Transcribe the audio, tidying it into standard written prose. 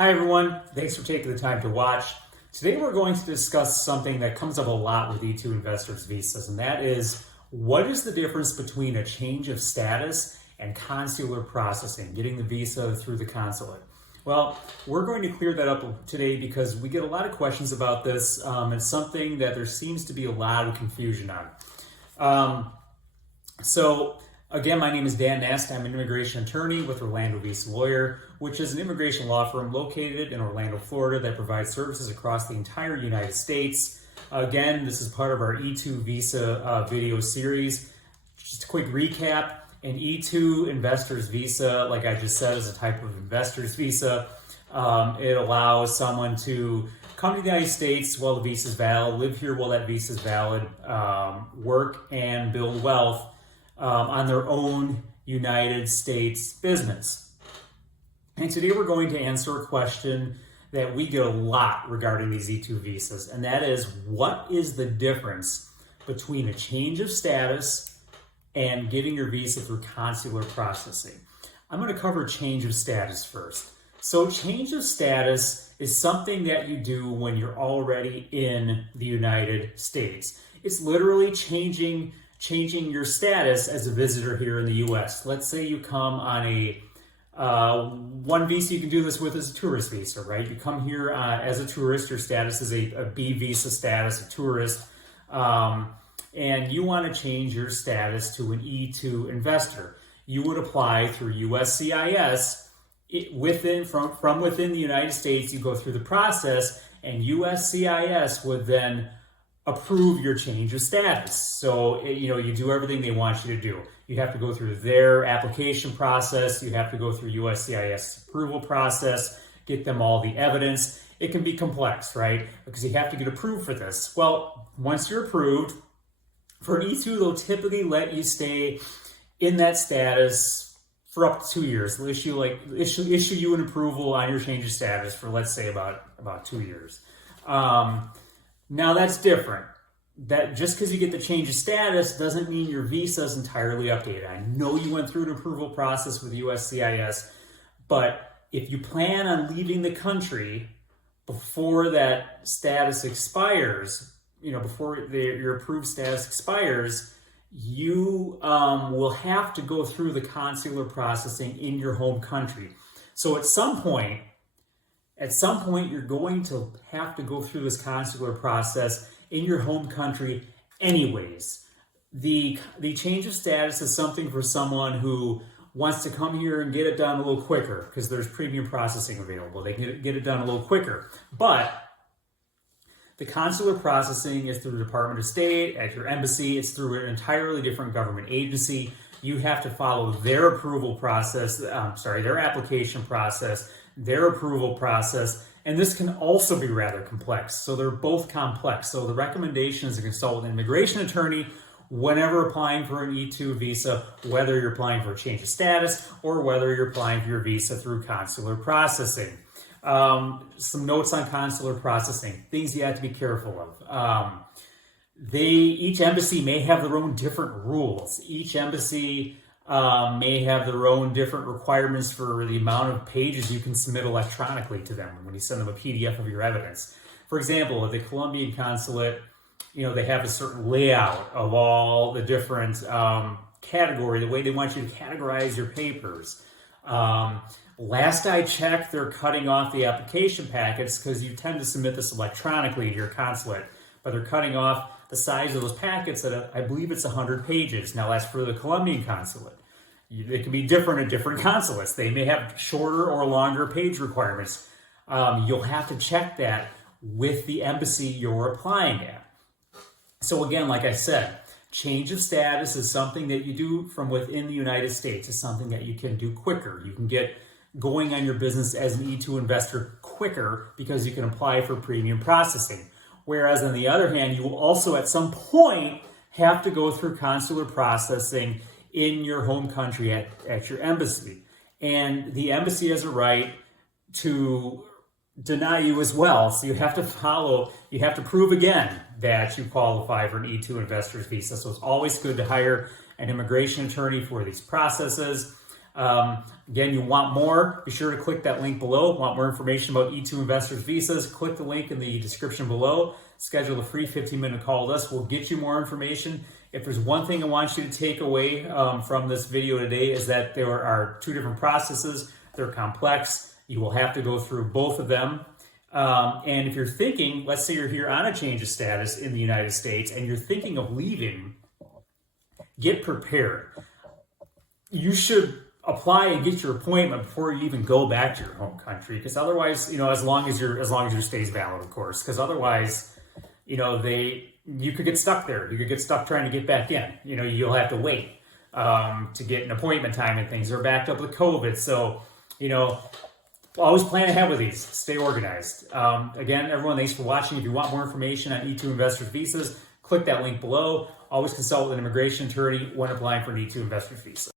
Hi everyone, thanks for taking the time to watch. Today we're going to discuss something that comes up a lot with E-2 investors' visas, and that is, what is the difference between a change of status and consular processing, getting the visa through the consulate? Well, we're going to clear that up today because we get a lot of questions about this. It's something that there seems to be a lot of confusion on. Again, my name is Dan Nast. I'm an immigration attorney with Orlando Visa Lawyer, which is an immigration law firm located in Orlando, Florida, that provides services across the entire United States. Again, this is part of our E-2 visa video series. Just a quick recap, an E-2 investor's visa, like I just said, is a type of investor's visa. It allows someone to come to the United States while the visa is valid, live here while that visa is valid, work and build wealth on their own United States business. And today we're going to answer a question that we get a lot regarding these E-2 visas, and that is, what is the difference between a change of status and getting your visa through consular processing? I'm going to cover change of status first. So change of status is something that you do when you're already in the United States. It's literally changing your status as a visitor here in the U.S. Let's say you come on a one visa you can do this with is a tourist visa, right? You come here as a tourist, your status is a B visa status, a tourist, and you want to change your status to an E-2 investor. You would apply through USCIS. From within the United States, you go through the process, and USCIS would then approve your change of status. So, you do everything they want you to do. You have to go through their application process. You have to go through USCIS approval process, get them all the evidence. It can be complex, right? Because you have to get approved for this. Well, once you're approved, for an E-2, they'll typically let you stay in that status for up to 2 years. They'll issue you an approval on your change of status for, let's say, about 2 years. Now that's different. That just because you get the change of status doesn't mean your visa is entirely updated. I know you went through an approval process with USCIS, but if you plan on leaving the country before that status expires, before your approved status expires, you will have to go through the consular processing in your home country. So at some point, you're going to have to go through this consular process in your home country anyways. The change of status is something for someone who wants to come here and get it done a little quicker because there's premium processing available. They can get it done a little quicker. But the consular processing is through the Department of State, at your embassy. It's through an entirely different government agency. You have to follow their approval process, their application process, their approval process, and this can also be rather complex. So they're both complex. So the recommendation is to consult an immigration attorney whenever applying for an E-2 visa, whether you're applying for a change of status or whether you're applying for your visa through consular processing. Some notes on consular processing, things you have to be careful of. Each embassy may have their own different rules. Each embassy may have their own different requirements for the amount of pages you can submit electronically to them when you send them a PDF of your evidence. For example, at the Colombian consulate, they have a certain layout of all the different category, the way they want you to categorize your papers. Last I checked, they're cutting off the application packets because you tend to submit this electronically to your consulate, but they're cutting off the size of those packets at, I believe it's 100 pages. Now that's for the Colombian consulate. It can be different at different consulates. They may have shorter or longer page requirements. You'll have to check that with the embassy you're applying at. So again, like I said, change of status is something that you do from within the United States. It's something that you can do quicker. You can get going on your business as an E-2 investor quicker because you can apply for premium processing. Whereas on the other hand, you will also at some point have to go through consular processing in your home country at your embassy. And the embassy has a right to deny you as well. So you have to prove again that you qualify for an E-2 investor's visa. So it's always good to hire an immigration attorney for these processes. Again, you want more, be sure to click that link below. Want more information about E-2 Investors Visas, click the link in the description below. Schedule a free 15-minute call with us. We'll get you more information. If there's one thing I want you to take away from this video today is that there are two different processes. They're complex. You will have to go through both of them. And if you're thinking, let's say you're here on a change of status in the United States and you're thinking of leaving, get prepared. You should apply and get your appointment before you even go back to your home country, because otherwise, as long as your stay is valid, of course, because otherwise, you could get stuck there. You could get stuck trying to get back in. You'll have to wait to get an appointment time, and things are backed up with COVID. So, always plan ahead with these. Stay organized. Again, everyone, thanks for watching. If you want more information on E-2 Investors Visas, click that link below. Always consult with an immigration attorney when applying for an E-2 Investors Visa.